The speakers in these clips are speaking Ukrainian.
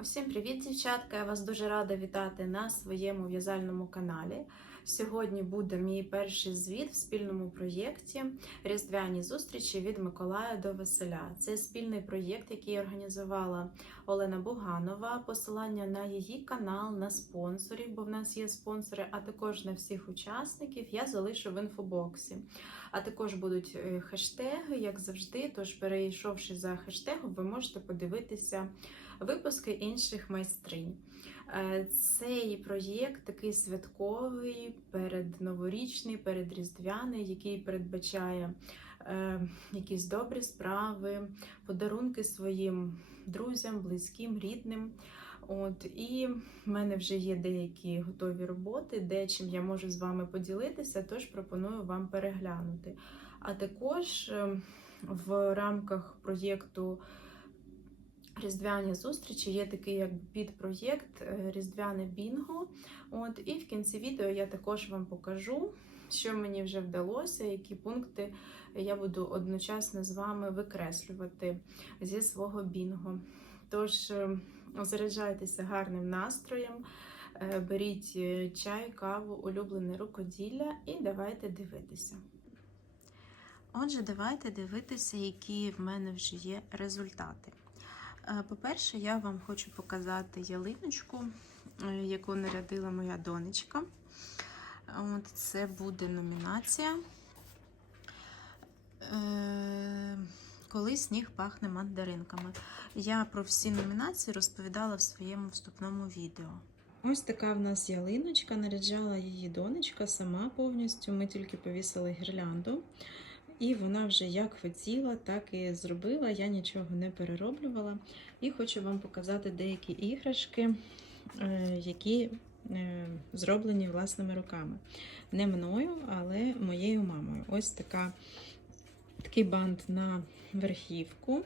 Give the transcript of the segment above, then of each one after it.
Усім привіт, дівчатка! Я вас дуже рада вітати на своєму в'язальному каналі. Сьогодні буде мій перший звіт в спільному проєкті Різдвяні зустрічі від Миколая до Василя. Це спільний проєкт, який організувала Олена Буганова. Посилання на її канал, на спонсорів, бо в нас є спонсори, а також на всіх учасників. Я залишу в інфобоксі. А також будуть е, хештеги, як завжди. Тож, перейшовши за хештегом, ви можете подивитися випуски інших майстринь. Е, Цей проєкт такий святковий, передноворічний, передріздвяний, який передбачає е, якісь добрі справи, подарунки своїм друзям, близьким, рідним. От і в мене вже є деякі готові роботи, де чим я можу з вами поділитися, тож пропоную вам переглянути. А також е, в рамках проєкту Різдвяні зустрічі є такий як підпроєкт е, Різдвяне Бінго. От, і в кінці відео я також вам покажу, що мені вже вдалося, які пункти я буду одночасно з вами викреслювати зі свого бінго. Тож е, заряджайтеся гарним настроєм, е, беріть чай, каву, улюблене рукоділля і давайте дивитися. Отже, давайте дивитися, які в мене вже є результати. По-перше, я вам хочу показати ялиночку, е, яку нарядила моя донечка. От Це буде номінація. Е, Коли сніг пахне мандаринками. Я про всі номінації розповідала в своєму вступному відео. Ось така в нас ялиночка, наряджала її донечка сама повністю. Ми тільки повісили гірлянду. І вона вже як хотіла, так і зробила. Я нічого не перероблювала. І хочу вам показати деякі іграшки, е, які е, зроблені власними руками. Не мною, але моєю мамою. Ось така, такий бант на верхівку.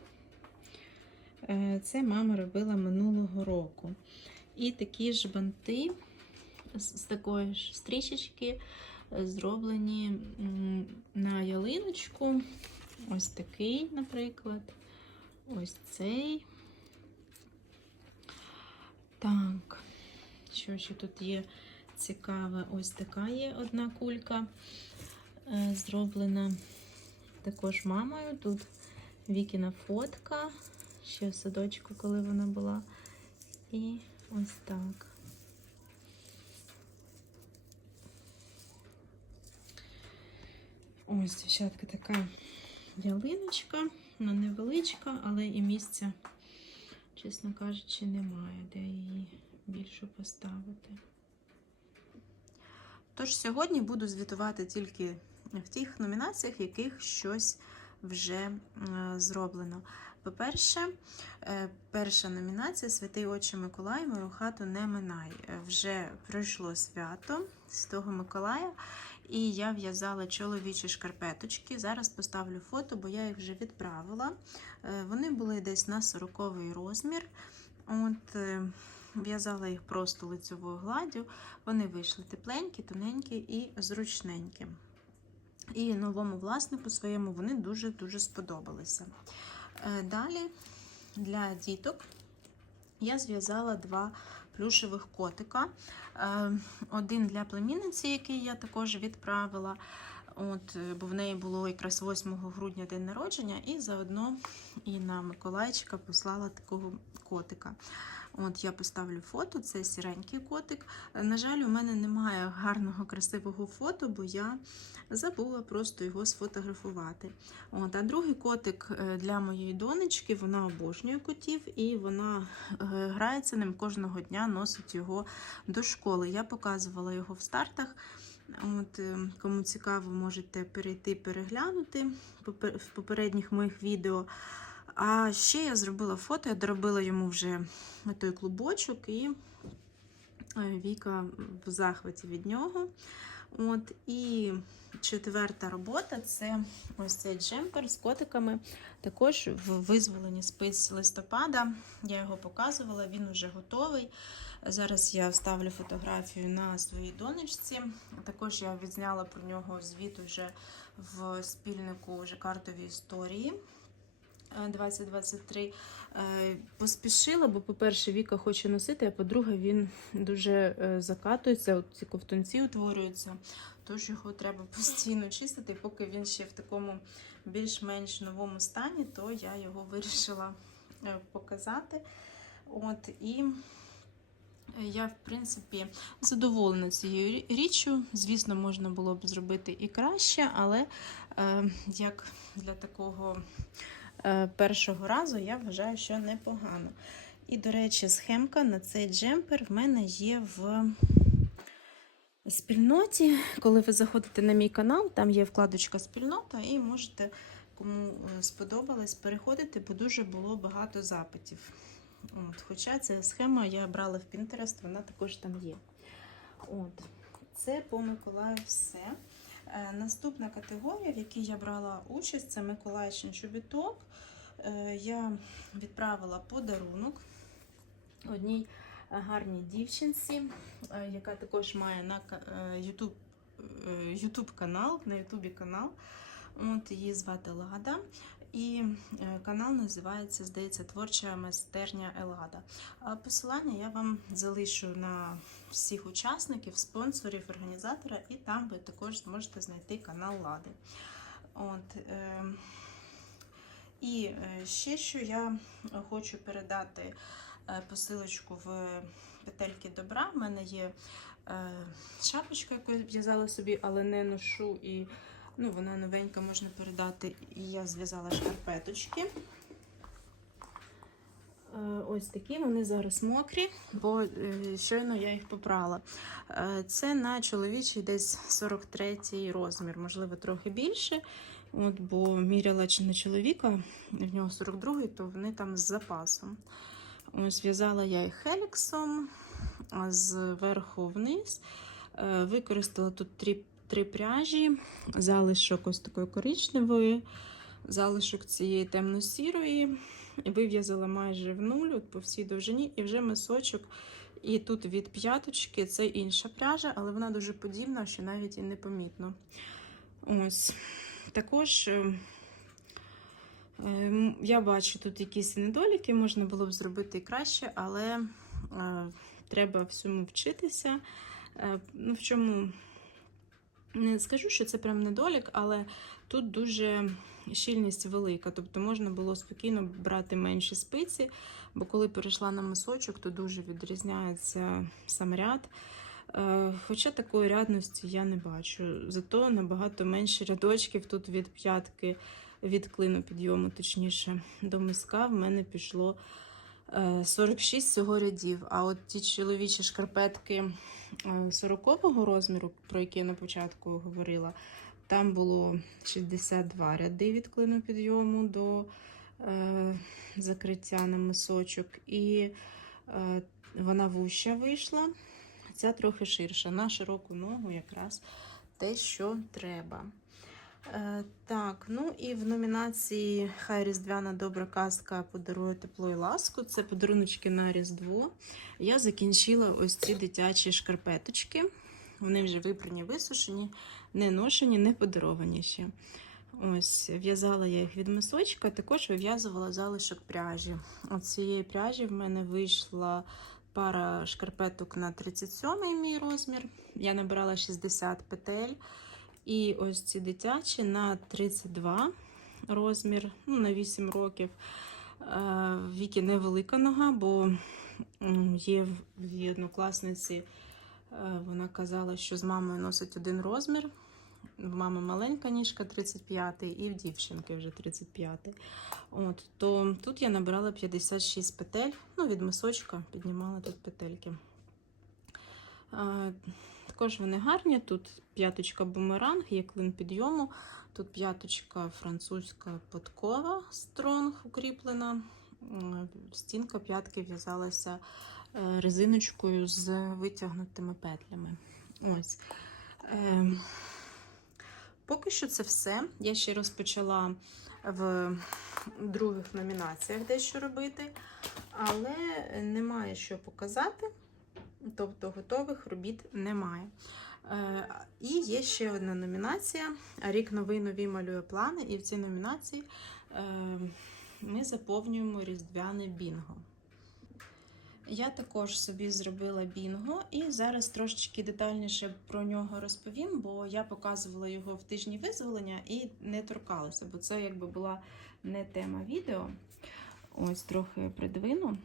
Е, Це мама робила минулого року. І такі ж банти з такої ж стрічечки зроблені на ялиночку. Ось такий, наприклад. Ось цей. Так, що ще тут є цікаве? Ось така є одна кулька е, зроблена також мамою. Тут Вікіна фотка, ще в садочку, коли вона була. І ось так. Ось, дівчатка, така ялиночка, вона невеличка, але і місця, чесно кажучи, немає, де її більше поставити. Тож сьогодні буду звітувати тільки в тих номінаціях, яких щось вже е, зроблено. По-перше, е, перша номінація Святий Отче Миколай, мою хату не минай. Е, Вже пройшло свято Святого Миколая, і я в'язала чоловічі шкарпеточки. Зараз поставлю фото, бо я їх вже відправила. Е, Вони були десь на 40 розмір. От, е, В'язала їх просто лицевою гладдю. Вони вийшли тепленькі, тоненькі і зручненькі. І новому власнику своєму вони дуже-дуже сподобалися. Е, Далі для діток я зв'язала два плюшевих котика. Е, Один для племінниці, який я також відправила. От, е, бо в неї було якраз 8 грудня день народження, і заодно і на Миколайчика послала такого котика. От Я поставлю фото, це сіренький котик. На жаль, у мене немає гарного, красивого фото, бо я забула просто його сфотографувати. От, А другий котик е, для моєї донечки, вона обожнює котів і вона е, грається ним кожного дня, носить його до школи. Я показувала його в стартах. От, е, Кому цікаво, можете перейти переглянути в попередніх моїх відео. А ще я зробила фото, я доробила йому вже той клубочок, і е, Віка в захваті від нього. От, І четверта робота це ось цей джемпер з котиками. Також в визволенні спис листопада. Я його показувала, він вже готовий. Зараз я вставлю фотографію на своїй донечці. Також я відзняла про нього звіт уже в спільнику вже картові історії. Е, 2023. Е, Поспішила, бо, по-перше, Віка хоче носити, а по-друге, він дуже е, закатується, ці ковтунці утворюються. Тож його треба постійно чистити. Поки він ще в такому більш-менш новому стані, то я його вирішила е, показати. От, і я, в принципі, задоволена цією річчю. Звісно, можна було б зробити і краще, але е, як для такого першого разу я вважаю, що непогано. І, до речі, схемка на цей джемпер в мене є в спільноті. Коли ви заходите на мій канал, там є вкладочка спільнота, і можете, кому е, сподобалось, переходити, бо дуже було багато запитів. От, хоча ця схема я брала в Pinterest, вона також там є. От. Це по Миколаю все. Наступна категорія, в якій я брала участь, це Миколаївщин чобіток. Е, я відправила подарунок одній гарній дівчинці, е, яка також має на е, YouTube, е, YouTube канал, на Ютубі канал. От її звати Лада. І е, канал називається, здається, Творча майстерня Елада. Посилання я вам залишу на всіх учасників, спонсорів, організатора, і там ви також зможете знайти канал Лади. От, е, і е, ще що я хочу передати е, посилочку в петельки добра. У мене є е, шапочка, яку я в'язала собі, але не ношу. І ну, вона новенька, можна передати. І я зв'язала шкарпеточки. Е, Ось такі вони зараз мокрі, бо е, щойно я їх попрала. Е, Це на чоловічий десь 43-й розмір, можливо, трохи більше. От, бо міряла чи на чоловіка, в нього 42-й, то вони там з запасом. Ось в'язала я їх хеліксом зверху вниз. Використала тут три, три пряжі, залишок ось такої коричневої, залишок цієї темно-сірої. Вив'язала майже в нуль по всій довжині, і вже мисочок. І тут від п'яточки це інша пряжа, але вона дуже подібна, що навіть і не помітно. Ось. Також е, я бачу тут якісь недоліки, можна було б зробити краще, але е, треба всьому вчитися. Е, ну, в чому не скажу, що це прям недолік, але тут дуже щільність велика. Тобто можна було спокійно брати менші спиці, бо коли перейшла на мисочок, то дуже відрізняється сам ряд. Е, Хоча такої рядності я не бачу. Зато набагато менше рядочків тут від п'ятки, від клину підйому, точніше, до миска в мене пішло е, 46 всього рядів. А от ті чоловічі шкарпетки 40-го розміру, про який я на початку говорила, там було 62 ряди від клину підйому до е, закриття на мисочок. І е, вона вуща вийшла. Ця трохи ширша. На широку ногу якраз те, що треба. Е, так, ну і в номінації Хай Різдвяна добра казка подарує тепло і ласку. Це подаруночки на Різдво. Я закінчила ось ці дитячі шкарпеточки. Вони вже випрані, висушені, не ношені, не подаровані ще. Ось, в'язала я їх від мисочка, також вив'язувала залишок пряжі. От цієї пряжі в мене вийшла пара шкарпеток на 37 мій розмір. Я набирала 60 петель. І ось ці дитячі на 32 розмір, ну, на 8 років. Е, В Вікі невелика нога, бо є в однокласниці. е, Вона казала, що з мамою носить один розмір. В мами маленька ніжка 35 і в дівчинки вже 35. От, то тут я набирала 56 петель. Ну, від мисочка піднімала тут петельки. Також вони гарні. Тут п'яточка бумеранг, є клин підйому. Тут п'яточка французька подкова стронг укріплена. Стінка п'ятки в'язалася е, резиночкою з витягнутими петлями. Ось. Ем, Поки що це все. Я ще розпочала в других номінаціях дещо робити, але немає що показати. Тобто готових робіт немає. Е, І є ще одна номінація. Рік новий нові малює плани. І в цій номінації е, ми заповнюємо різдвяне бінго. Я також собі зробила бінго і зараз трошечки детальніше про нього розповім, бо я показувала його в тижні визволення і не торкалася, бо це якби була не тема відео. Ось трохи придвину.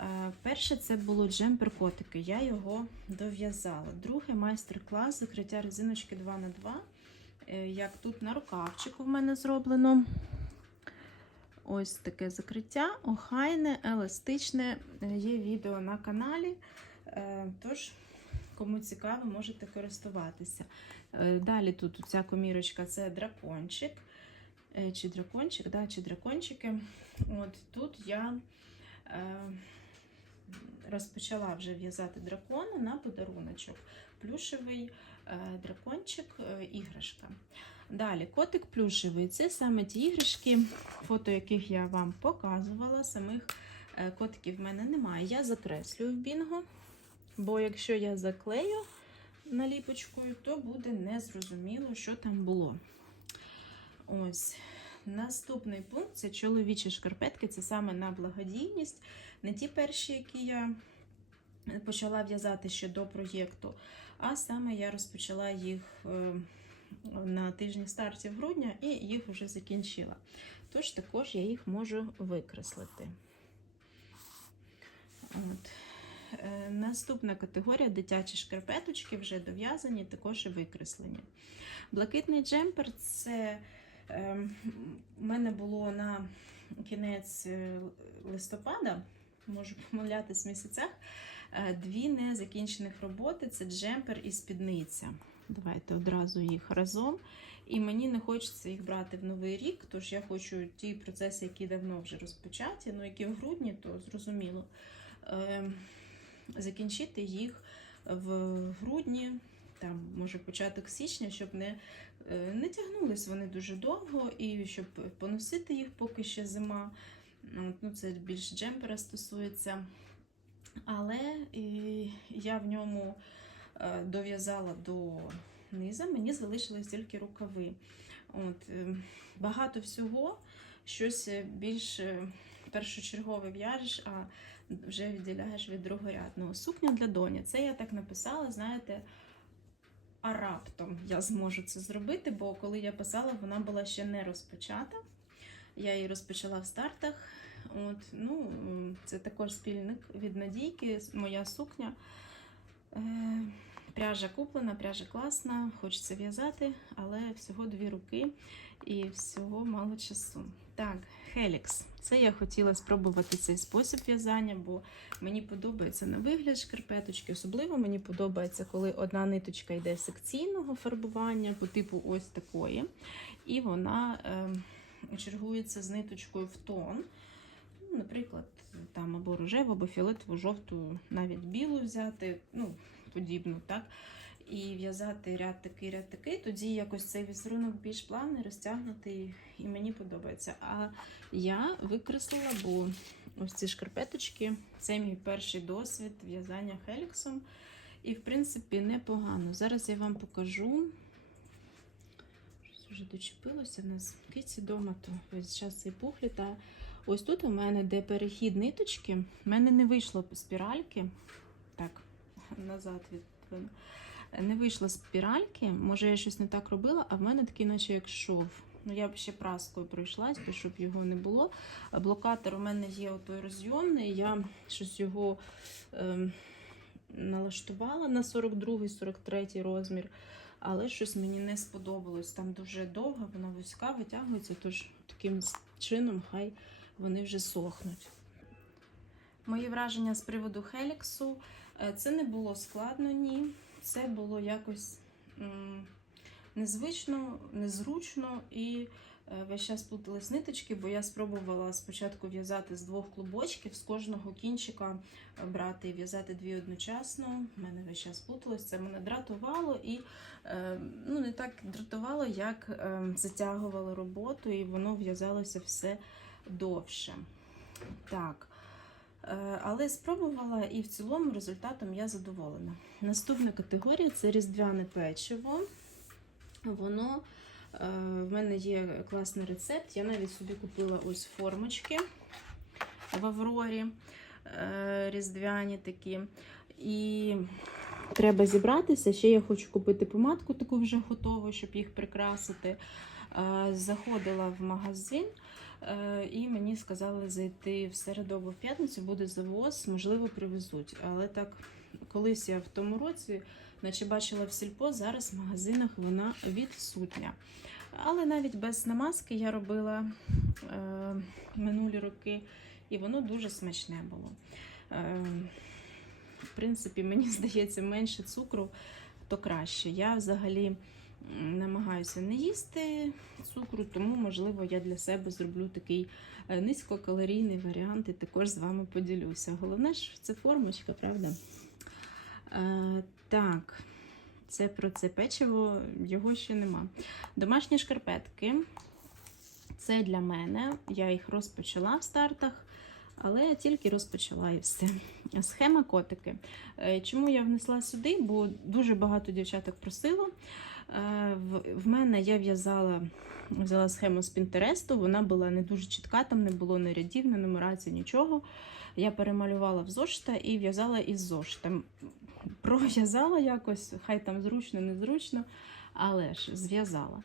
Е, Перше це було джемпер котики. Я його дов'язала. Другий майстер-клас закриття резиночки 2х2. Е, Як тут на рукавчику в мене зроблено. Ось таке закриття, охайне, еластичне. Е, Є відео на каналі. Тож, кому цікаво, можете користуватися. Далі тут ця комірочка це дракончик. Чи дракончик, да, чи дракончики. От тут я розпочала вже в'язати дракона на подаруночок. Плюшевий е, дракончик, е, іграшка. Далі, котик плюшевий. Це саме ті іграшки, фото яких я вам показувала. Самих е, котиків в мене немає. Я закреслюю в бінго, бо якщо я заклею наліпочкою, то буде незрозуміло, що там було. Ось. Наступний пункт це чоловічі шкарпетки. Це саме на благодійність. Не ті перші, які я почала в'язати ще до проєкту, а саме я розпочала їх е, на тижні стартів грудня і їх вже закінчила. Тож також я їх можу викреслити. От. Е, Наступна категорія дитячі шкарпеточки вже дов'язані, також і викреслені. Блакитний джемпер це е, у мене було на кінець листопада, можу помилятись в місяцях, е, дві незакінчених роботи це джемпер і спідниця. Давайте одразу їх разом. І мені не хочеться їх брати в новий рік, тож я хочу ті процеси, які давно вже розпочаті, ну які в грудні, то зрозуміло. Е, закінчити їх в грудні, там, може, початок січня, щоб не, е, не тягнулись вони дуже довго, і щоб поносити їх, поки ще зима. Ну, це більш джемпера стосується. Але я в ньому е, дов'язала до низа, мені залишились тільки рукави. От, е, багато всього, щось більш е, першочергове в'яжеш, а вже відділяєш від другорядного. Сукня для доні. Це я так написала, знаєте, а раптом я зможу це зробити, бо коли я писала, вона була ще не розпочата. Я її розпочала в стартах. От, ну, Це також спільник від Надійки, моя сукня. Е, Пряжа куплена, пряжа класна, хочеться в'язати, але всього дві руки і всього мало часу. Так, Helix. Це я хотіла спробувати цей спосіб в'язання, бо мені подобається на вигляд шкарпеточки. Особливо мені подобається, коли одна ниточка йде секційного фарбування по типу ось такої. І вона е, чергується з ниточкою в тон. Ну, Наприклад, там або рожеву, або фіолетову, жовту, навіть білу взяти, ну, подібну, так? І в'язати ряд такий, ряд такий, тоді якось цей візерунок більш плавний, розтягнутий, і мені подобається. А я викреслила, бо ось ці шкарпеточки це мій перший досвід в'язання хеліксом. І, в принципі, непогано. Зараз я вам покажу. Вже дочепилося в нас киці вдома, то весь час цей пух літає. Ось тут у мене, де перехід ниточки, в мене не вийшло спіральки. Так, назад відповім. Не вийшло спіральки, може я щось не так робила, а в мене такий, наче як шов. Ну, я б ще праскою пройшлась, то щоб його не було. Блокатор у мене є той розйомний, я щось його ем, налаштувала на 42-43 розмір, але щось мені не сподобалось. Там дуже довго, вона вузька, витягується, тож таким чином хай вони вже сохнуть. Мої враження з приводу Хеліксу. Е, Це не було складно, ні. Це було якось незвично, незручно і весь час плутались ниточки, бо я спробувала спочатку в'язати з двох клубочків, з кожного кінчика е, брати і в'язати дві одночасно. У мене весь час плуталось, це мене дратувало і е, ну, не так дратувало, як е, затягувало роботу, і воно в'язалося все довше. Так. Е, Але спробувала і в цілому результатом я задоволена. Наступна категорія це різдвяне печиво. Воно В мене є класний рецепт. Я навіть собі купила ось формочки в Аврорі е, різдвяні такі. І треба зібратися. Ще я хочу купити помадку таку вже готову, щоб їх прикрасити. Е, Заходила в магазин. Е, І мені сказали зайти в середу або в п'ятницю, буде завоз, можливо, привезуть. Але так, колись я в тому році, наче бачила в сільпо, зараз в магазинах вона відсутня. Але навіть без намазки я робила е, минулі роки, і воно дуже смачне було. Е, в принципі, мені здається, менше цукру, то краще. Я взагалі намагаюся не їсти цукру, тому, можливо, я для себе зроблю такий е, низькокалорійний варіант і також з вами поділюся. Головне ж це формочка, правда? Так, це про це печиво, його ще нема. Домашні шкарпетки. Це для мене. Я їх розпочала в стартах, але я тільки розпочала і все. Схема котики. Е, Чому я внесла сюди? Бо дуже багато дівчаток просило. В мене я в'язала, взяла схему з Пінтересту, вона була не дуже чітка, там не було ні рядів, ні нумерації, нічого. Я перемалювала в зошита і в'язала із зошита. Пров'язала якось, хай там зручно, незручно, але ж зв'язала.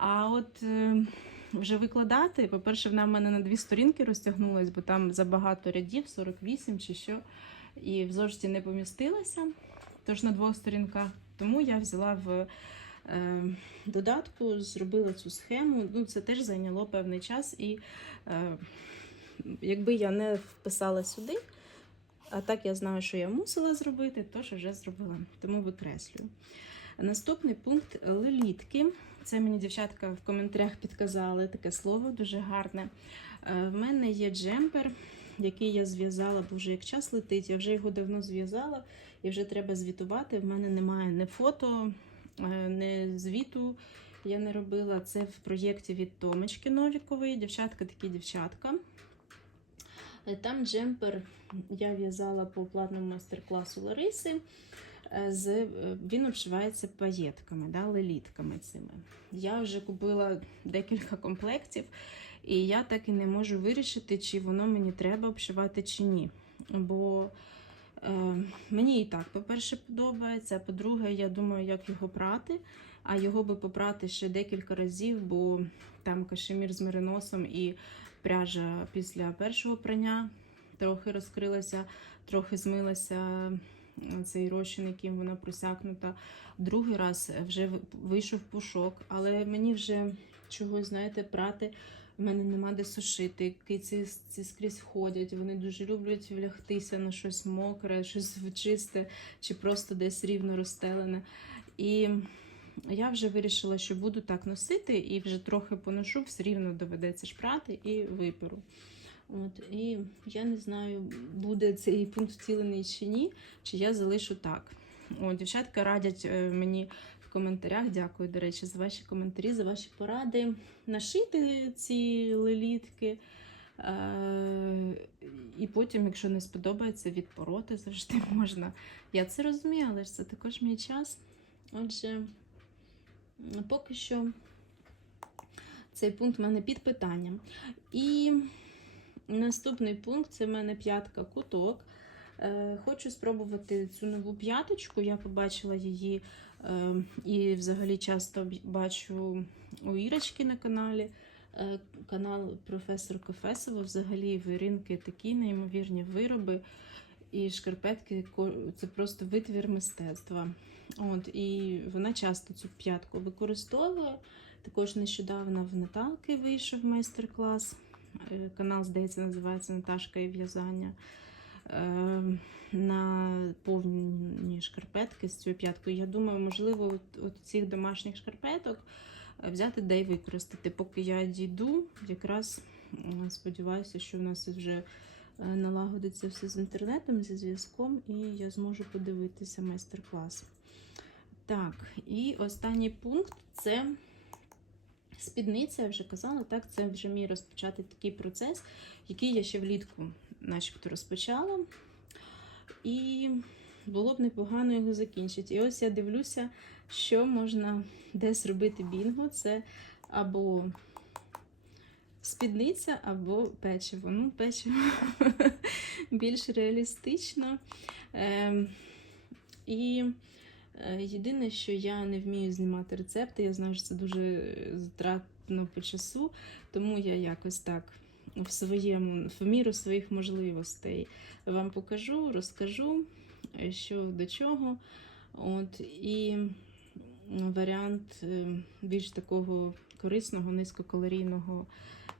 А от е, вже викладати, по-перше, вона в мене на дві сторінки розтягнулась, бо там забагато рядів, 48 чи що, і в зошиті не помістилася, тож на двох сторінках. Тому я взяла в додатку, зробила цю схему. Ну, це теж зайняло певний час. І е, якби я не вписала сюди, а так я знаю, що я мусила зробити, тож вже зробила. Тому викреслюю. Наступний пункт лелітки. Це мені дівчатка в коментарях підказали таке слово, дуже гарне. Е, В мене є джемпер, який я зв'язала, бо вже як час летить, я вже його давно зв'язала і вже треба звітувати. В мене немає ні фото, е, ні звіту. Я не робила це в проєкті від Томочки Новікової. Дівчатка такі дівчатка. Е, Там джемпер я в'язала по платному майстер-класу Лариси. Е, З, він обшивається паєтками, да, лелітками цими. Я вже купила декілька комплектів, і я так і не можу вирішити, чи воно мені треба обшивати чи ні. Бо мені і так, по-перше, подобається. По-друге, я думаю, як його прати. А його би попрати ще декілька разів, бо там кашемір з мериносом і пряжа після першого прання трохи розкрилася, трохи змилася цей розчин, яким вона просякнута. Другий раз вже вийшов пушок, але мені вже чогось, знаєте, прати. В мене нема де сушити. Киці ці скрізь ходять. Вони дуже люблять влягтися на щось мокре, щось чисте чи просто десь рівно розстелене. І я вже вирішила, що буду так носити, і вже трохи поношу, все рівно доведеться ж прати і виперу. От, і я не знаю, буде цей пункт втілений чи ні, чи я залишу так. О, дівчатка радять е, мені коментарях. Дякую, до речі, за ваші коментарі, за ваші поради. Нашити ці лелітки. Е, і потім, якщо не сподобається, відпороти завжди можна. Я це розумію, але ж це також мій час. Отже, поки що цей пункт в мене під питанням. І наступний пункт це в мене п'ятка куток. Е, Хочу спробувати цю нову п'яточку. Я побачила її і взагалі часто бачу у Ірочки на каналі. Е, Канал професор Кофесова. Взагалі в Іринки такі неймовірні вироби. І шкарпетки це просто витвір мистецтва. От, і вона часто цю п'ятку використовує. Також нещодавно в Наталки вийшов майстер-клас. Е, Канал, здається, називається Наташка і в'язання. Е, На повні шкарпетки з цією п'яткою. Я думаю, можливо, от, от цих домашніх шкарпеток е, взяти де й використати. Поки я дійду, якраз сподіваюся, що в нас вже е, налагодиться все з інтернетом, зі зв'язком, і я зможу подивитися майстер-клас. Так, і останній пункт це спідниця, я вже казала, так, це вже мій розпочати такий процес, який я ще влітку начебто розпочала. І було б непогано його закінчити. І ось я дивлюся, що можна де зробити бінго. Це або спідниця, або печиво. Ну, печиво більш реалістично. Ем, і е, єдине, що я не вмію знімати рецепти, я знаю, що це дуже затратно по часу, тому я якось так в своєму, в міру своїх можливостей вам покажу, розкажу, е, що до чого. От, і варіант е, більш такого корисного, низькокалорійного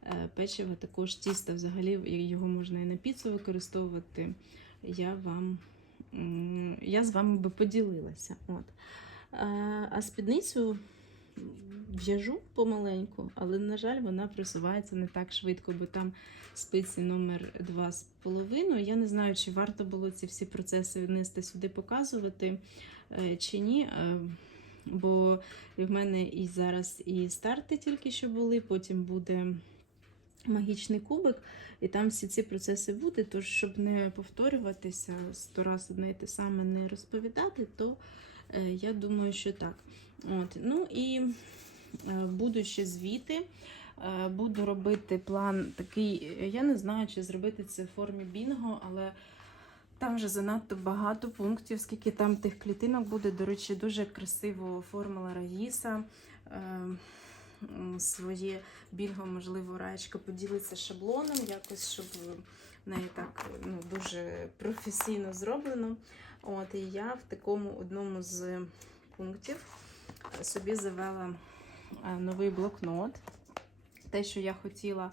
е, печива, також тіста взагалі його можна і на піцу використовувати. Я вам я з вами би поділилася. От. А, а спідницю в'яжу помаленьку, але, на жаль, вона просувається не так швидко, бо там спиці номер 2,5. Я не знаю, чи варто було ці всі процеси віднести сюди показувати, е, чи ні. Е, Бо в мене і зараз і старти тільки що були, потім буде магічний кубик, і там всі ці процеси будуть. Тож, щоб не повторюватися сто раз одне і те саме не розповідати, то е, я думаю, що так. От. Ну і е, буду ще звіти. Е, Буду робити план такий. Я не знаю, чи зробити це в формі бінго, але там вже занадто багато пунктів, скільки там тих клітинок буде. До речі, дуже красиво оформила Раїса. Е, Своє бінго, можливо, Раєчка поділиться шаблоном, якось, щоб в неї так ну, дуже професійно зроблено. От, і я в такому одному з пунктів собі завела е, новий блокнот. Те, що я хотіла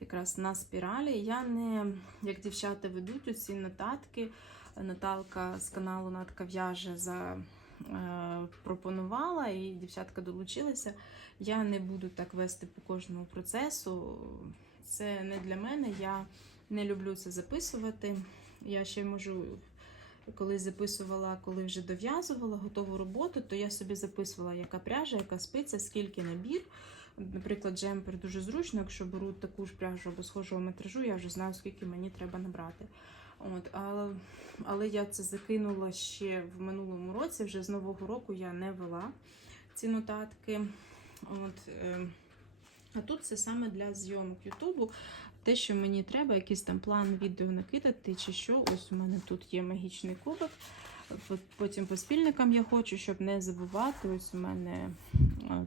якраз на спіралі. Я не, як дівчата ведуть оці нотатки. Наталка з каналу Натка в'яже за е, пропонувала, і дівчатка долучилися. Я не буду так вести по кожному процесу. Це не для мене. Я не люблю це записувати. Я ще можу, коли записувала, коли вже дов'язувала готову роботу, то я собі записувала, яка пряжа, яка спиця, скільки набір. Наприклад, джемпер дуже зручно, якщо беру таку ж пряжу або схожого метражу, я вже знаю, скільки мені треба набрати. От, але, але я це закинула ще в минулому році, вже з нового року я не вела ці нотатки. От, е, а тут це саме для зйомок Ютубу. Те, що мені треба, якийсь там план відео накидати, чи що. Ось у мене тут є магічний кубок. От Потім по спільникам я хочу, щоб не забувати. Ось у мене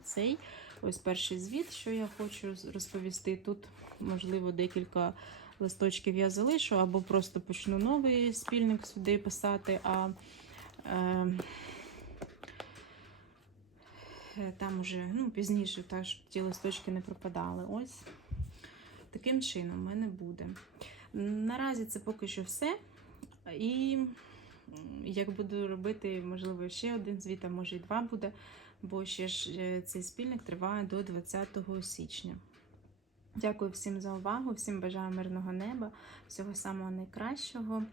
цей ось перший звіт, що я хочу розповісти. Тут, можливо, декілька листочків я залишу, або просто почну новий спільник сюди писати. а е, Там уже ну, пізніше, так, щоб ті листочки не пропадали. Ось таким чином в мене буде. Наразі це поки що все. І як буду робити, можливо, ще один звіт, а може і два буде, бо ще ж е, цей спільник триває до 20 січня. Дякую всім за увагу, всім бажаю мирного неба, всього самого найкращого.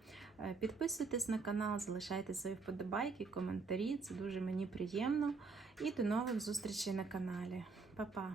Е, Підписуйтесь на канал, залишайте свої вподобайки, коментарі, це дуже мені приємно. І до нових зустрічей на каналі. Па-па!